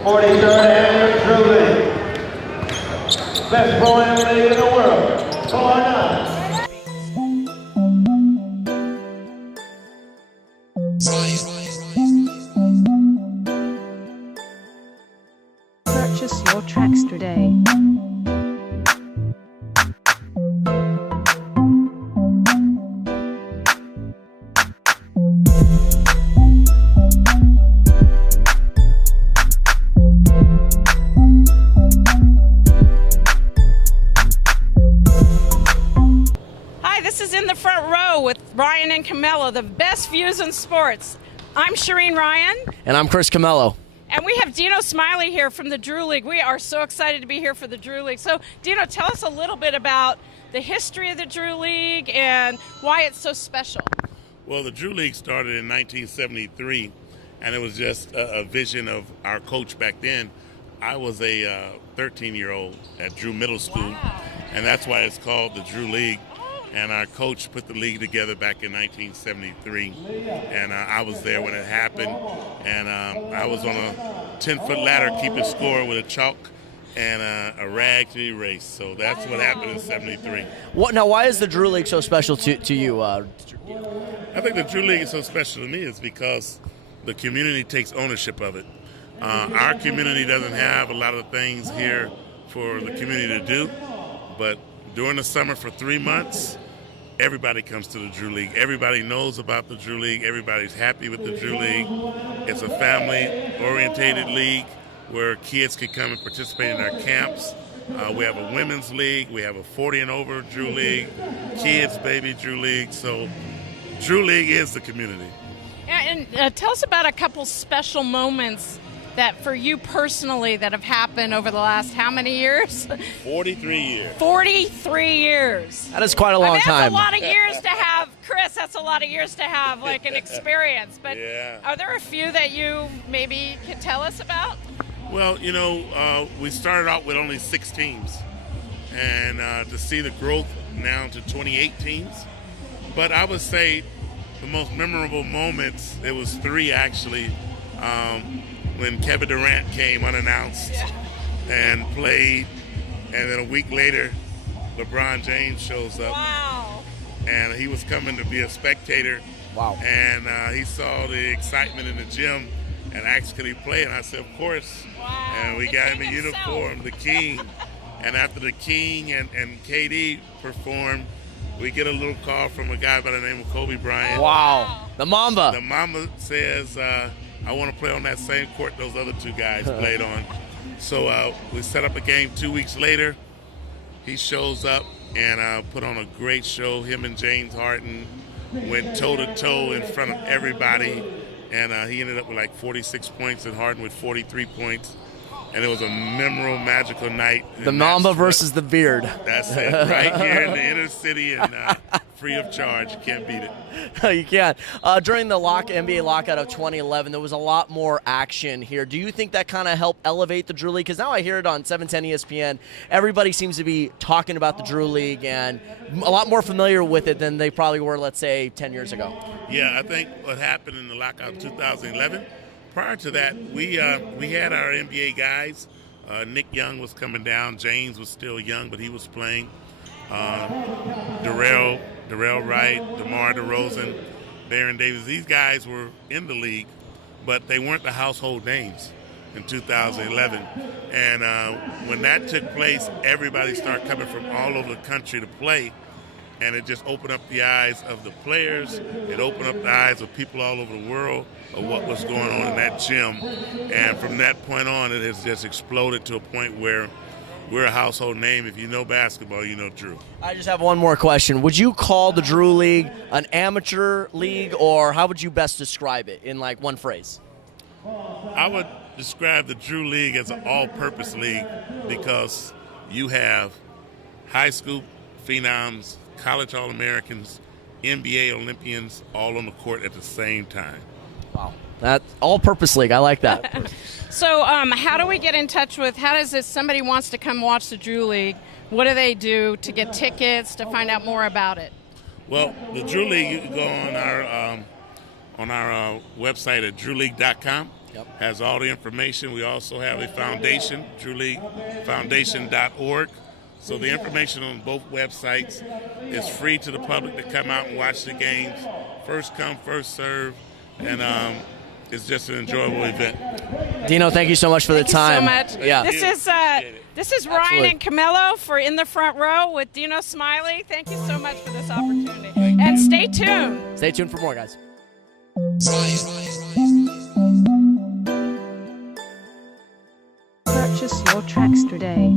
43rd Annual Drew League. Best pro-am league in the world. 4-9. Purchase your tracks today. Hi, this is In the Front Row with Rayan and Camello, the best views in sports. I'm Shereen Rayan. And I'm Chris Camello. And we have Dino Smiley here from the Drew League. We are so excited to be here for the Drew League. So, Dino, tell us a little bit about the history of the Drew League and why it's so special. Well, the Drew League started in 1973, and it was just a vision of our coach back then. I was a 13-year-old at Drew Middle School, and that's why it's called the Drew League. And our coach put the league together back in 1973, and I was there when it happened. And I was on a 10-foot ladder keeping score with a chalk and a rag to erase. So that's what happened in '73. Now, why is the Drew League so special to you? I think the Drew League is so special to me is because the community takes ownership of it. Our community doesn't have a lot of things here for the community to do, but during the summer for 3 months, everybody comes to the Drew League. Everybody knows about the Drew League. Everybody's happy with the Drew League. It's a family-orientated league where kids can come and participate in our camps. We have a women's league. We have a 40 and over Drew League, kids, baby Drew League. So Drew League is the community. And tell us about a couple special moments that for you personally that have happened over the last how many years? 43 years. 43 years. That is quite a long time. That's a lot of years to have, Chris, that's a lot of years to have like an experience. But Yeah. Are there a few that you maybe can tell us about? Well, we started out with only 6 teams, and to see the growth now to 28 teams. But I would say the most memorable moments, it was 3 actually, when Kevin Durant came unannounced and played, and then a week later, LeBron James shows up. Wow. And he was coming to be a spectator. Wow. And he saw the excitement in the gym and asked, could he play? And I said, of course. Wow. And we The got king him a himself. uniform, the King. And after the King and KD performed, we get a little call from a guy by the name of Kobe Bryant. Wow. The Mamba. The Mamba says, I want to play on that same court those other 2 guys played on. So we set up a game 2 weeks later. He shows up and put on a great show. Him and James Harden went toe-to-toe in front of everybody. And he ended up with like 46 points and Harden with 43 points. And it was a memorable, magical night. The Mamba versus the Beard. That's it. Right here in the inner city and free of charge. You can't beat it. You can't. During the NBA lockout of 2011, there was a lot more action here. Do you think that kind of helped elevate the Drew League? Because now I hear it on 710 ESPN. Everybody seems to be talking about the Drew League and a lot more familiar with it than they probably were, let's say, 10 years ago. Yeah, I think what happened in the lockout of 2011, prior to that, we had our NBA guys. Nick Young was coming down. James was still young, but he was playing. Darrell Wright, DeMar DeRozan, Baron Davis. These guys were in the league, but they weren't the household names in 2011. And when that took place, everybody started coming from all over the country to play. And it just opened up the eyes of the players. It opened up the eyes of people all over the world of what was going on in that gym. And from that point on, it has just exploded to a point where we're a household name. If you know basketball, you know Drew. I just have one more question. Would you call the Drew League an amateur league, or how would you best describe it in like one phrase? I would describe the Drew League as an all-purpose league because you have high school phenoms, college All-Americans, NBA Olympians all on the court at the same time. Wow. That all-purpose league. I like that. So how do we get in touch with, how does this, somebody wants to come watch the Drew League, what do they do to get tickets, to find out more about it? Well, the Drew League, you can go on our website at drewleague.com, has all the information. We also have a foundation, DrewLeagueFoundation.org. So the information on both websites is free to the public to come out and watch the games. First come, first serve, and it's just an enjoyable event. Dino, thank you so much for the time. Thank you so much. Yeah. This is Rayan and Camello for In the Front Row with Dino Smiley. Thank you so much for this opportunity. And stay tuned. Stay tuned for more, guys. Purchase your tracks today.